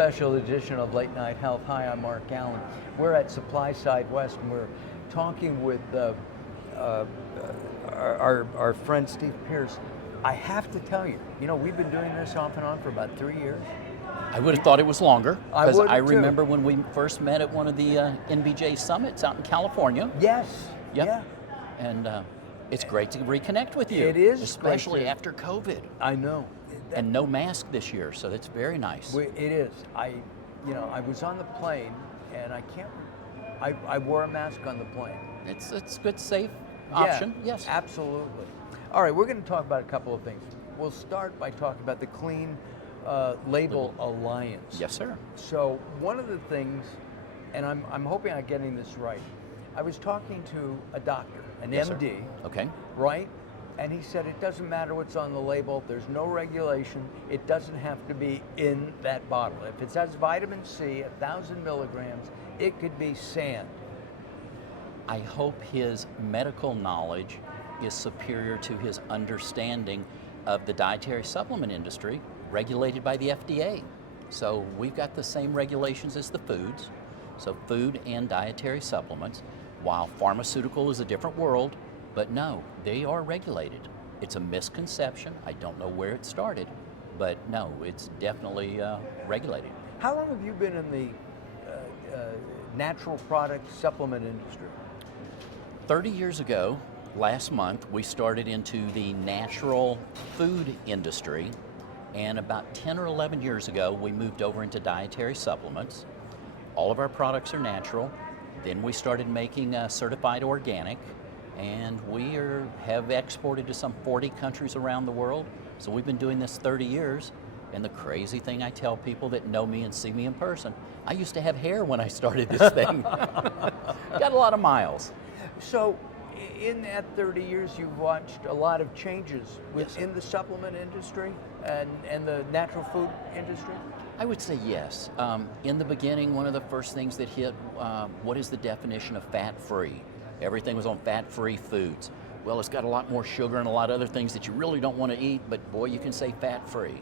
special edition of Late Night Health. Hi, I'm Mark Alyn. We're at Supply Side West, and we're talking with our friend Steve Peirce. I have to tell you, we've been doing this off and on for about 3 years. I would have thought it was longer, because I remember too. when we first met at one of the NBJ summits out in California. Yes. Yep. Yeah. And it's great to reconnect with you. It is, especially after COVID. I know. And no mask this year, so that's very nice. It is. I was on the plane, and I wore a mask on the plane. It's a good, safe option. Yeah, yes. Absolutely. All right, we're going to talk about a couple of things. We'll start by talking about the Clean Label Alliance. Yes, sir. So one of the things, and I'm hoping I'm getting this right, I was talking to a doctor, an Yes, MD, sir. Okay. right? And he said it doesn't matter what's on the label, there's no regulation, it doesn't have to be in that bottle. If it says vitamin C, 1,000 milligrams, it could be sand. I hope his medical knowledge is superior to his understanding of the dietary supplement industry, regulated by the FDA. So we've got the same regulations as the foods, so food and dietary supplements, while pharmaceutical is a different world, but no, they are regulated. It's a misconception. I don't know where it started, but no, it's definitely regulated. How long have you been in the natural product supplement industry? 30 years ago, last month, we started into the natural food industry, and about 10 or 11 years ago, we moved over into dietary supplements. All of our products are natural. Then we started making certified organic, and we have exported to some 40 countries around the world. So we've been doing this 30 years, and the crazy thing I tell people that know me and see me in person, I used to have hair when I started this thing. Got a lot of miles. So in that 30 years, you've watched a lot of changes within the supplement industry and the natural food industry? I would say yes. In the beginning, one of the first things that hit, what is the definition of fat-free? Everything was on fat-free foods. Well, it's got a lot more sugar and a lot of other things that you really don't want to eat, but boy, you can say fat-free.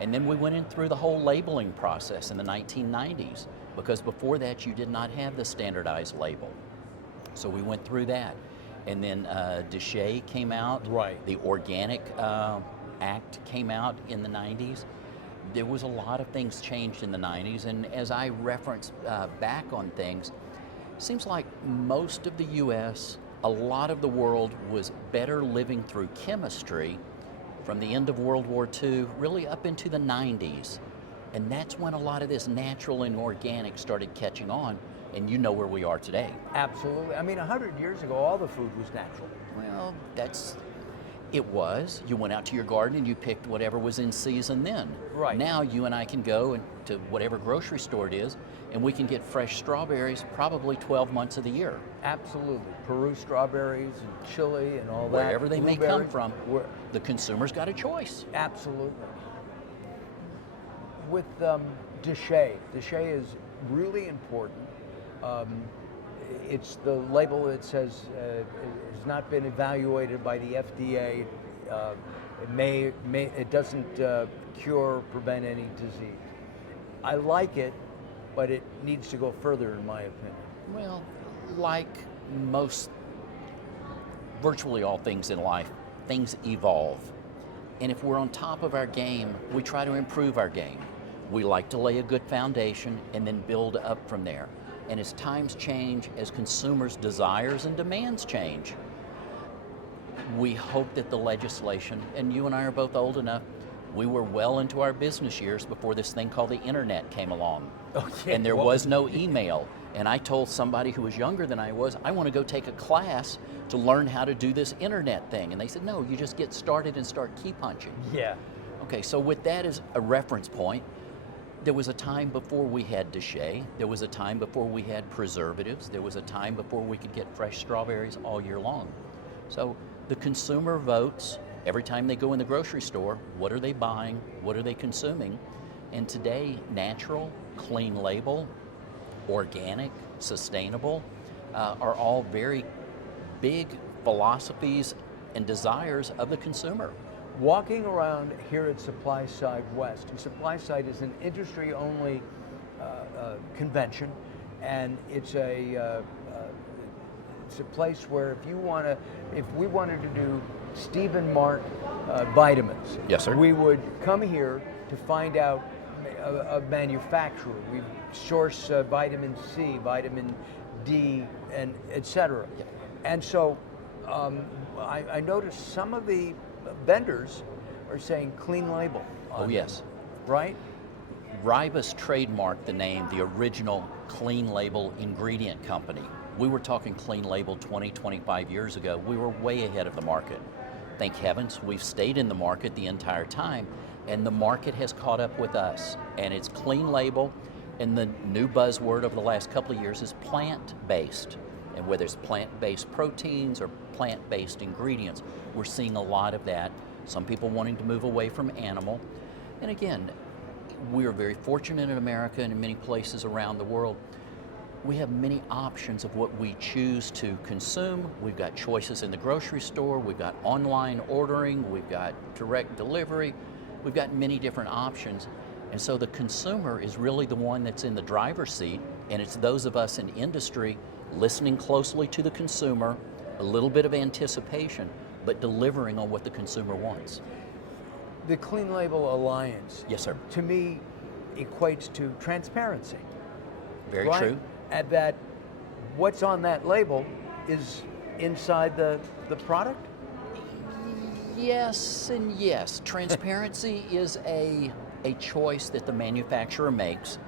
And then we went in through the whole labeling process in the 1990s, because before that, you did not have the standardized label. So we went through that. And then DSHEA came out. Right. The Organic Act came out in the 90s. There was a lot of things changed in the 90s, and as I reference back on things, it seems like most of the US, a lot of the world was better living through chemistry from the end of World War II really up into the 90s. And that's when a lot of this natural and organic started catching on, and you know where we are today. Absolutely. I mean, 100 years ago, all the food was natural. Well, it was. You went out to your garden and you picked whatever was in season then. Right. Now you and I can go to whatever grocery store it is, and we can get fresh strawberries probably 12 months of the year. Absolutely. Peru strawberries and chili and all that. Wherever they may come from, Where, the consumer's got a choice. absolutely. With DSHEA is really important. It's the label that says has not been evaluated by the FDA. It doesn't cure or prevent any disease. I like it, but it needs to go further, in my opinion. Well, like virtually all things in life, things evolve. And if we're on top of our game, we try to improve our game. We like to lay a good foundation and then build up from there. And as times change, as consumers' desires and demands change, we hope that the legislation, and you and I are both old enough, we were well into our business years before this thing called the internet came along. Okay, And there was no email. And I told somebody who was younger than I was, I want to go take a class to learn how to do this internet thing. And they said, no, you just get started and start key punching. Yeah. Okay, so with that as a reference point, there was a time before we had DSHEA, there was a time before we had preservatives, there was a time before we could get fresh strawberries all year long. So the consumer votes every time they go in the grocery store. What are they buying? What are they consuming? And today, natural, clean label, organic, sustainable, are all very big philosophies and desires of the consumer. walking around here at Supply Side West, and Supply Side is an industry-only convention, and it's a place where if we wanted to do Steve and Mark vitamins, Yes, sir. we would come here to find out a manufacturer. We source vitamin C, vitamin D, and etc. Yep. And so I noticed some of the vendors are saying clean label. Oh, yes. Right? RIBUS trademarked the name, the original clean label ingredient company. We were talking clean label 20, 25 years ago. We were way ahead of the market. Thank heavens we've stayed in the market the entire time, and the market has caught up with us. And it's clean label, and the new buzzword over the last couple of years is plant-based. And whether it's plant-based proteins or plant-based ingredients, we're seeing a lot of that. Some people wanting to move away from animal. And again, we are very fortunate in America and in many places around the world. We have many options of what we choose to consume. We've got choices in the grocery store, we've got online ordering, we've got direct delivery, we've got many different options. And so the consumer is really the one that's in the driver's seat, and it's those of us in industry listening closely to the consumer, a little bit of anticipation, but delivering on what the consumer wants. The Clean Label Alliance, Yes, sir. to me, equates to transparency. Very right? true. And that what's on that label is inside the product? Yes and yes. Transparency is a choice that the manufacturer makes.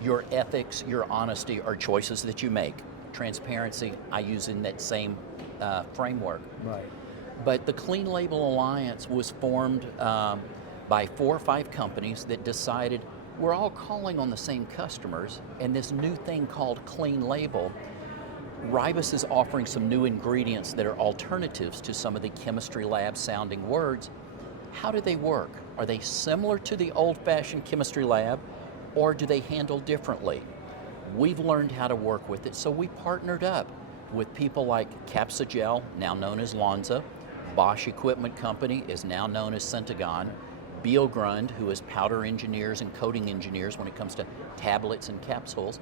Your ethics, your honesty are choices that you make. Transparency, I use in that same framework. Right. But the Clean Label Alliance was formed by 4 or 5 companies that decided we're all calling on the same customers, and this new thing called Clean Label, RIBUS is offering some new ingredients that are alternatives to some of the chemistry lab sounding words. How do they work? Are they similar to the old-fashioned chemistry lab, or do they handle differently? We've learned how to work with it, so we partnered up with people like Capsugel, now known as Lonza, Bosch Equipment Company is now known as Centagon, Biogrund, who is powder engineers and coating engineers when it comes to tablets and capsules.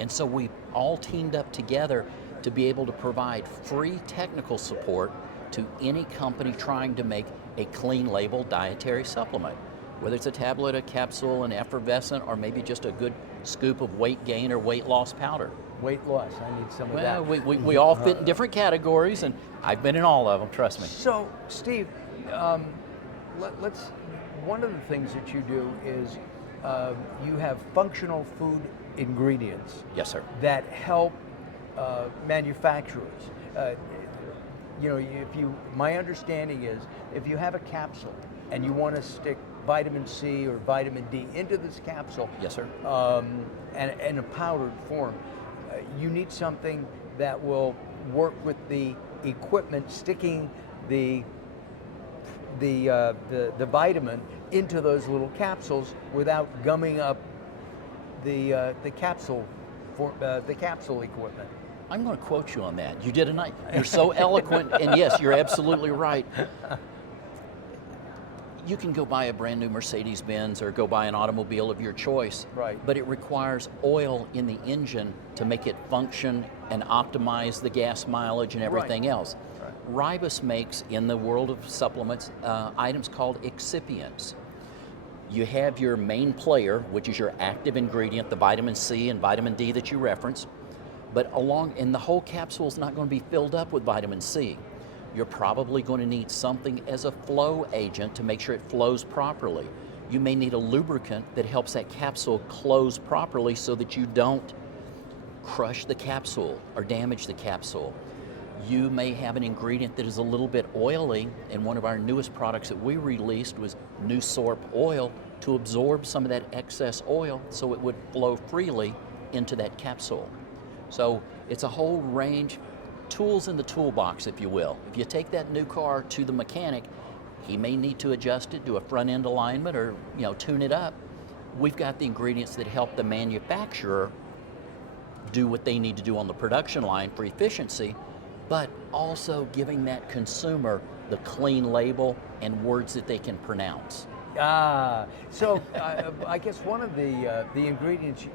And so we all teamed up together to be able to provide free technical support to any company trying to make a clean label dietary supplement, whether it's a tablet, a capsule, an effervescent, or maybe just a good scoop of weight gain or weight loss powder. Weight loss, I need some of Well, that. we all fit in different categories, and I've been in all of them, trust me. So, Steve, one of the things that you do is you have functional food ingredients. Yes, sir. That help manufacturers. My understanding is if you have a capsule and you want to stick vitamin C or vitamin D into this capsule, Yes, sir. And in a powdered form, you need something that will work with the equipment sticking the vitamin into those little capsules without gumming up the capsule equipment. I'm going to quote you on that. You did a night. You're so eloquent, and yes, you're absolutely right. You can go buy a brand new Mercedes-Benz or go buy an automobile of your choice, Right. but it requires oil in the engine to make it function and optimize the gas mileage and everything else. Right. RIBUS makes, in the world of supplements, items called excipients. You have your main player, which is your active ingredient, the vitamin C and vitamin D that you referenced, but and the whole capsule is not going to be filled up with vitamin C. You're probably going to need something as a flow agent to make sure it flows properly. You may need a lubricant that helps that capsule close properly so that you don't crush the capsule or damage the capsule. You may have an ingredient that is a little bit oily, and one of our newest products that we released was New Sorp oil to absorb some of that excess oil so it would flow freely into that capsule. So it's a whole range, tools in the toolbox, if you will. If you take that new car to the mechanic, he may need to adjust it, do a front end alignment, or tune it up. We've got the ingredients that help the manufacturer do what they need to do on the production line for efficiency, but also giving that consumer the clean label, and words that they can pronounce. So I guess one of the ingredients,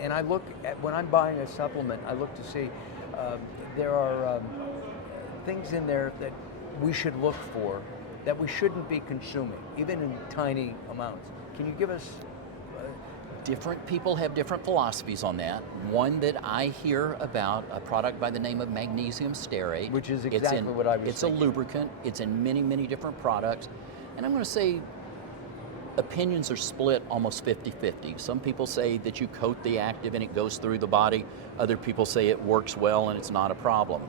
and I look at, when I'm buying a supplement, I look to see there are things in there that we should look for that we shouldn't be consuming, even in tiny amounts. Can you give us? Different people have different philosophies on that. One that I hear about, a product by the name of magnesium stearate. Which is exactly what I was It's thinking. a lubricant. It's in many, many different products. And I'm going to say opinions are split almost 50-50. Some people say that you coat the active and it goes through the body. Other people say it works well and it's not a problem.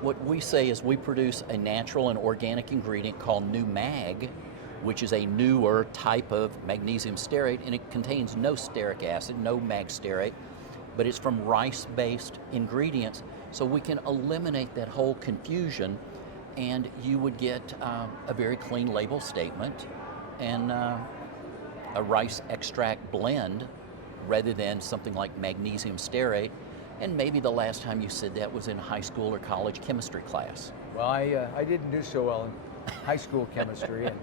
What we say is we produce a natural and organic ingredient called New Mag, which is a newer type of magnesium stearate, and it contains no stearic acid, no mag stearate, but it's from rice-based ingredients, so we can eliminate that whole confusion, and you would get a very clean label statement and a rice extract blend rather than something like magnesium stearate. And maybe the last time you said that was in high school or college chemistry class. Well, I didn't do so well in high school chemistry, and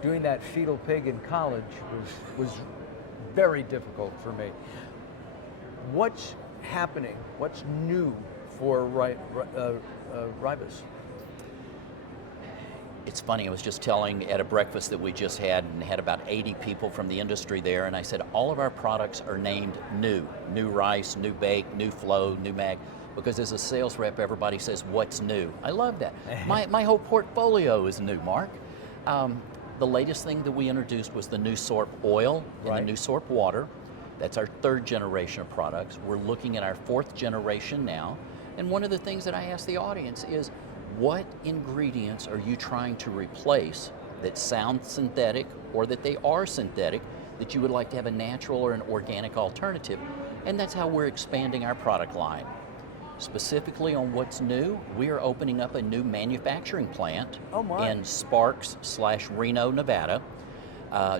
doing that fetal pig in college was very difficult for me. What's happening? What's new for RIBUS? It's funny, I was just telling at a breakfast that we just had, and had about 80 people from the industry there, and I said all of our products are named new. New rice, new bake, new flow, new mag, because as a sales rep, everybody says, what's new? I love that. My whole portfolio is new, Mark. The latest thing that we introduced was the new Sorp oil and the new Sorp water. That's our 3rd generation of products. We're looking at our 4th generation now. And one of the things that I ask the audience is, what ingredients are you trying to replace that sound synthetic or that they are synthetic that you would like to have a natural or an organic alternative? And that's how we're expanding our product line. Specifically on what's new, we are opening up a new manufacturing plant in Sparks/Reno, Nevada.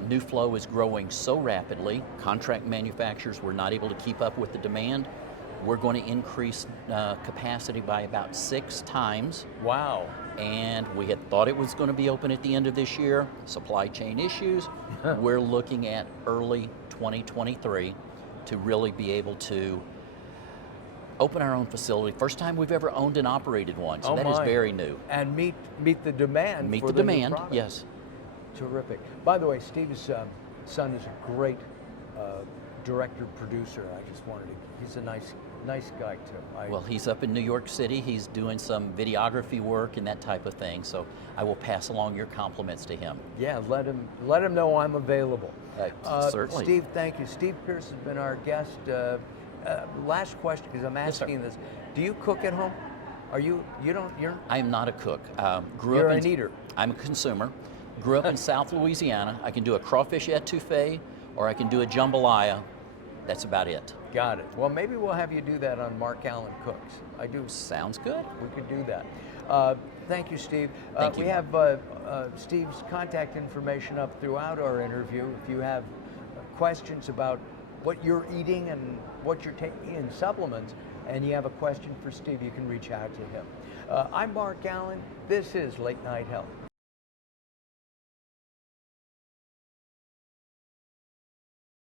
New Flow is growing so rapidly, contract manufacturers were not able to keep up with the demand. We're going to increase capacity by about 6 times. Wow. And we had thought it was going to be open at the end of this year. Supply chain issues. We're looking at early 2023 to really be able to open our own facility. First time we've ever owned and operated one, so that is very new. And meet the demand. Meet for the demand, new yes. Terrific. By the way, Steve's son is a great director, producer. I just wanted to, he's a nice guy too. Well, he's up in New York City. He's doing some videography work and that type of thing, so I will pass along your compliments to him. Yeah, let him know I'm available. Certainly. Steve, thank you. Steve Peirce has been our guest. Last question, because I'm asking this. Do you cook at home? You're? I am not a cook. You're an eater. I'm a consumer. Grew up in South Louisiana. I can do a crawfish etouffee, or I can do a jambalaya. That's about it. Got it. Well, maybe we'll have you do that on Mark Alyn Cooks. I do. Sounds good. We could do that. Thank you, Steve. Thank you. We have Steve's contact information up throughout our interview. If you have questions about what you're eating and what you're taking in supplements, and you have a question for Steve, you can reach out to him. I'm Mark Alyn. This is Late Night Health.